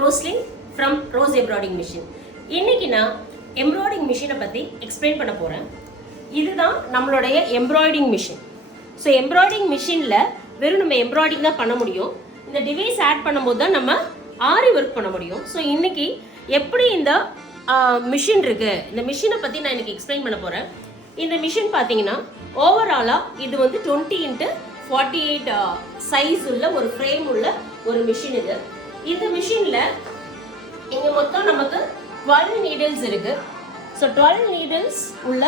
Roslin from Rose embroidering machine. இன்னைக்கு நான் embroidering மிஷினை பற்றி எக்ஸ்பிளைன் பண்ண போகிறேன். இதுதான் நம்மளுடைய எம்ப்ராய்டிங் மிஷின். ஸோ எம்ப்ராய்டிங் மிஷினில் வெறும் நம்ம எம்ப்ராய்டிங் தான் பண்ண முடியும். இந்த டிவைஸ் ஆட் பண்ணும்போது தான் நம்ம ஆரி ஒர்க் பண்ண முடியும். ஸோ இன்னைக்கு எப்படி இந்த மிஷின் இருக்குது, இந்த மிஷினை பற்றி நான் இன்னைக்கு எக்ஸ்பிளைன் பண்ண போகிறேன். இந்த மிஷின் பார்த்தீங்கன்னா ஓவராலாக இது வந்து 20x48 சைஸ் உள்ள ஒரு ஃப்ரேம் உள்ள ஒரு மிஷின் இது. இந்த மிஷினில் இங்கே மொத்தம் நமக்கு 12 நீடில்ஸ் இருக்கு. ஸோ 12 நீடில்ஸ் உள்ள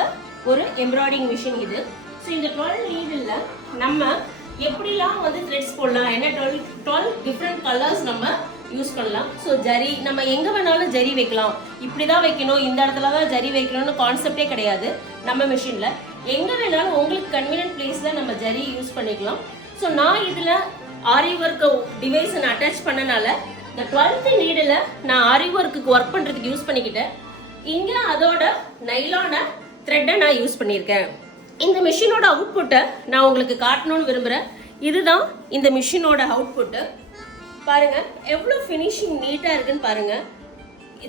ஒரு எம்ப்ராய்டிங் மிஷின் இது. ஸோ இந்த 12 நீடிலில் நம்ம எப்படிலாம் வந்து த்ரெட்ஸ் போடலாம், என்ன 12 டிஃப்ரெண்ட் கலர்ஸ் நம்ம யூஸ் பண்ணலாம். ஸோ ஜரி நம்ம எங்கே வேணாலும் ஜரி வைக்கலாம், இப்படி தான் வைக்கணும், இந்த இடத்துல தான் ஜரி வைக்கணும்னு கான்செப்டே கிடையாது. நம்ம மிஷினில் எங்கே வேணாலும் உங்களுக்கு கன்வீனியன்ட் பிளேஸில் நம்ம ஜரி யூஸ் பண்ணிக்கலாம். ஸோ நான் இதில் ஆரி ஒர்க் டிவைஸை நான் அட்டாச் பண்ணனால இந்த 12th நீடில் நான் ஆரி ஒர்க்குக்கு ஒர்க் பண்ணுறதுக்கு யூஸ் பண்ணிக்கிட்டேன். இங்கே அதோட நைலான த்ரெட்டை நான் யூஸ் பண்ணியிருக்கேன். இந்த மிஷினோட அவுட்புட்டை நான் உங்களுக்கு காட்டணும்னு விரும்புகிறேன். இதுதான் இந்த மிஷினோட அவுட்புட்டு. பாருங்கள் எவ்வளோ ஃபினிஷிங் நீட்டாக இருக்குன்னு பாருங்கள்.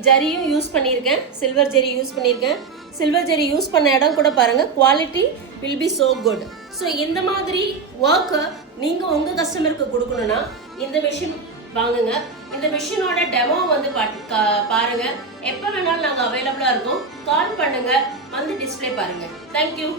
ஜரியும் யூஸ் பண்ணியிருக்கேன், சில்வர் ஜரி யூஸ் பண்ணியிருக்கேன். சில்வர் ஜரி யூஸ் பண்ண இடம் கூட பாருங்கள், quality will be so good. So இந்த மாதிரி ஒர்க்கை நீங்கள் உங்கள் கஸ்டமருக்கு கொடுக்கணுன்னா இந்த மிஷின் வாங்குங்க. இந்த மிஷினோட டெமோ வந்து பாருங்கள். எப்போ வேணாலும் நாங்கள் அவைலபிளாக இருக்கோம். கால் பண்ணுங்கள், வந்து டிஸ்பிளே பாருங்கள். தேங்க்யூ.